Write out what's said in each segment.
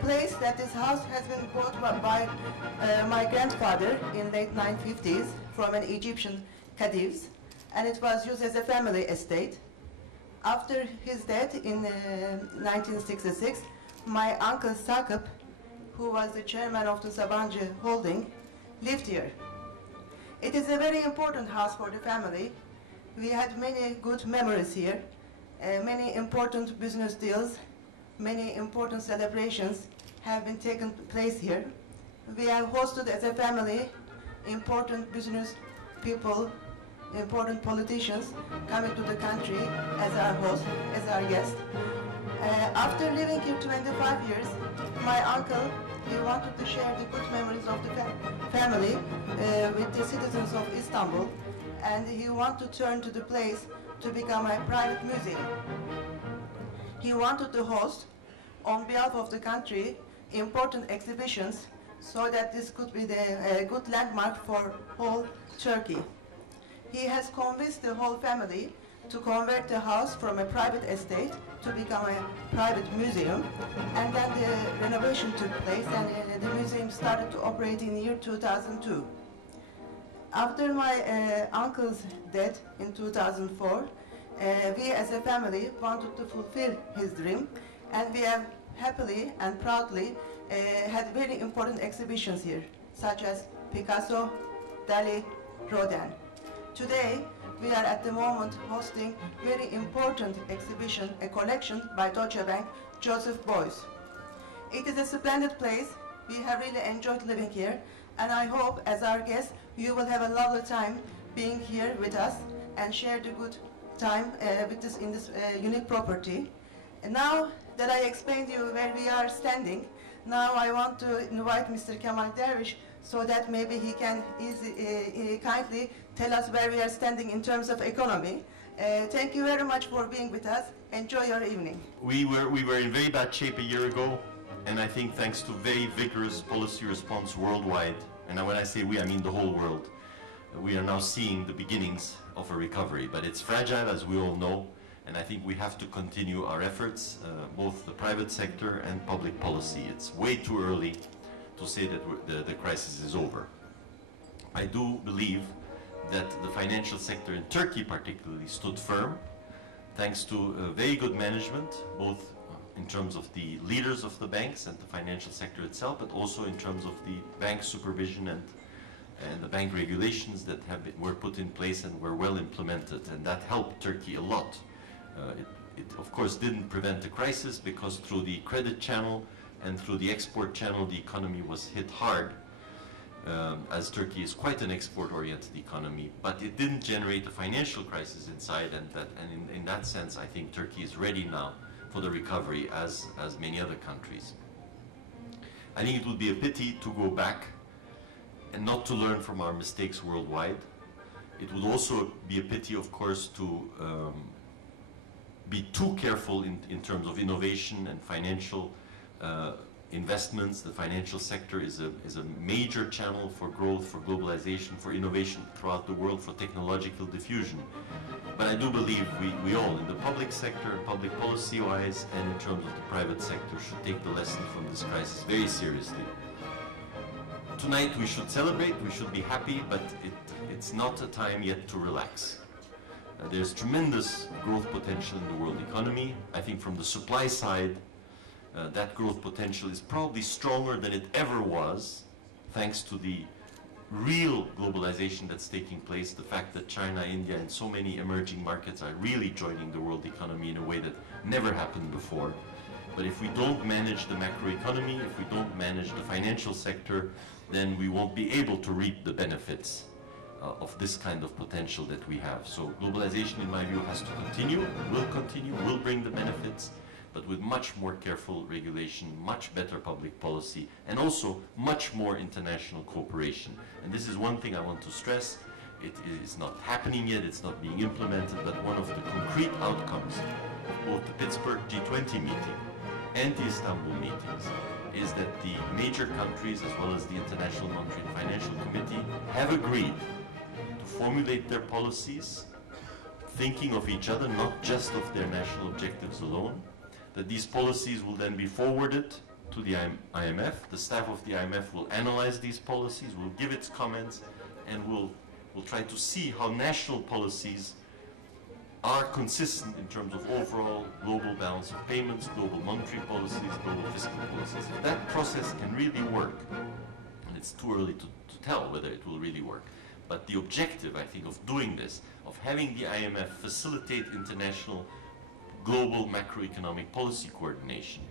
place that this house has been bought by my grandfather in late 1950s from an Egyptian Khedives, and it was used as a family estate. After his death in 1966, my uncle Sakıp, who was the chairman of the Sabancı Holding, lived here. It is a very important house for the family. We had many good memories here, many important business deals, many important celebrations have been taken place here. We have hosted as a family important business people, important politicians coming to the country as our host, as our guest. After living here 25 years, my uncle, he wanted to share the good memories of the family with the citizens of Istanbul, and he wanted to turn to the place to become a private museum. He wanted to host, on behalf of the country, important exhibitions so that this could be a good landmark for whole Turkey. He has convinced the whole family to convert the house from a private estate to become a private museum, and then the renovation took place and the museum started to operate in the year 2002. After my uncle's death in 2004, we as a family wanted to fulfill his dream, and we have happily and proudly had very important exhibitions here, such as Picasso, Dali, Rodin. Today, we are at the moment hosting very important exhibition, a collection by Deutsche Bank, Joseph Beuys. It is a splendid place. We have really enjoyed living here, and I hope as our guests, you will have a lovely time being here with us and share the good time with this in this unique property. And now that I explained to you where we are standing, now I want to invite Mr. Kemal Dervish so that maybe he can kindly tell us where we are standing in terms of economy. Thank you very much for being with us. Enjoy your evening. We were in very bad shape a year ago, and I think thanks to very vigorous policy response worldwide, and when I say we, I mean the whole world, we are now seeing the beginnings of a recovery. But it's fragile, as we all know, and I think we have to continue our efforts, both the private sector and public policy. It's way too early to say that the crisis is over. I do believe that the financial sector in Turkey particularly stood firm, thanks to very good management, both in terms of the leaders of the banks and the financial sector itself, but also in terms of the bank supervision and the bank regulations that were put in place and were well implemented, and that helped Turkey a lot. It of course didn't prevent the crisis, because through the credit channel and through the export channel the economy was hit hard, as Turkey is quite an export-oriented economy, but it didn't generate a financial crisis inside, and in that sense I think Turkey is ready now for the recovery as many other countries. I think it would be a pity to go back and not to learn from our mistakes worldwide. It would also be a pity, of course, to be too careful in terms of innovation and financial investments. The financial sector is a major channel for growth, for globalization, for innovation throughout the world, for technological diffusion. But I do believe we all, in the public sector, public policy-wise, and in terms of the private sector, should take the lesson from this crisis very seriously. Tonight we should celebrate, we should be happy, but it's not a time yet to relax. There's tremendous growth potential in the world economy. I think from the supply side, that growth potential is probably stronger than it ever was, thanks to the real globalization that's taking place, the fact that China, India, and so many emerging markets are really joining the world economy in a way that never happened before. But if we don't manage the macroeconomy, if we don't manage the financial sector, then we won't be able to reap the benefits of this kind of potential that we have. So globalization, in my view, has to continue, will bring the benefits, but with much more careful regulation, much better public policy, and also much more international cooperation. And this is one thing I want to stress. It is not happening yet, it's not being implemented, but one of the concrete outcomes of both the Pittsburgh G20 meeting and the Istanbul meetings is that the major countries, as well as the International Monetary and Financial Committee, have agreed to formulate their policies, thinking of each other, not just of their national objectives alone, that these policies will then be forwarded to the IMF. The staff of the IMF will analyze these policies, will give its comments, and will try to see how national policies are consistent in terms of overall global balance of payments, global monetary policies, global fiscal policies. If that process can really work, and it's too early to tell whether it will really work, but the objective, I think, of doing this, of having the IMF facilitate international global macroeconomic policy coordination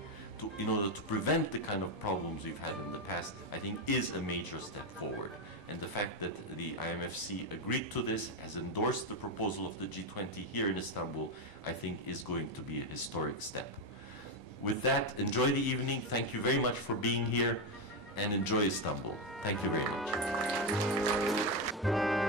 in order to prevent the kind of problems we've had in the past, I think is a major step forward. And the fact that the IMFC agreed to this, has endorsed the proposal of the G20 here in Istanbul, I think is going to be a historic step. With that, enjoy the evening. Thank you very much for being here, and enjoy Istanbul. Thank you very much.